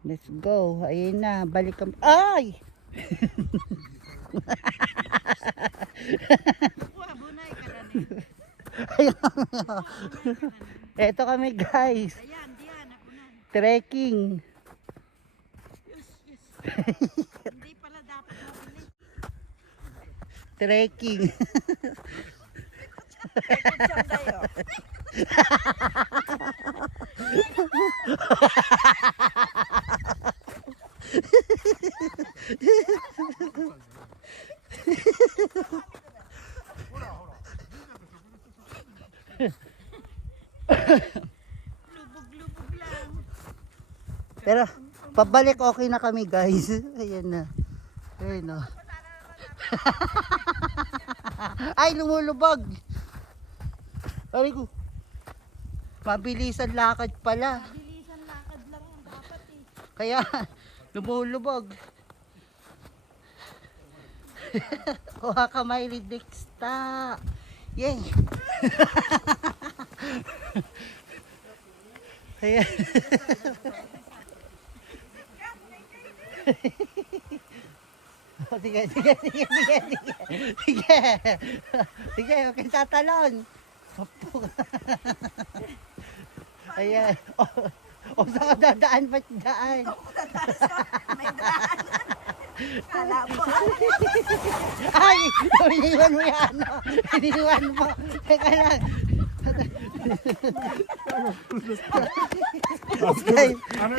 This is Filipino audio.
Let's go. Ayun na, balik kami. Ay! Bunay ka na ni. Eto kami guys. Ayan, diyan ako na. Trekking. Yes. Hindi pala dapat mabili. Trekking. Saan tayo? Lubog-lubog lang. Pero pabalik okay na kami guys. Ayan na. Ayun na. Ay, lumulubog. Ay ko. Mabilisan lakad pala. Bilisan lakad lang ang dapat eh. Kaya lumulubog. Kuha ka may ridexta. Yay. Ayan. Sige. Sige, okay, tatalon. Ayan. O saan ka dadaan? Ba't daan? May daan. Kala mo. Ay! Iniwan mo yan. Iniwan mo. Teka lang. Ano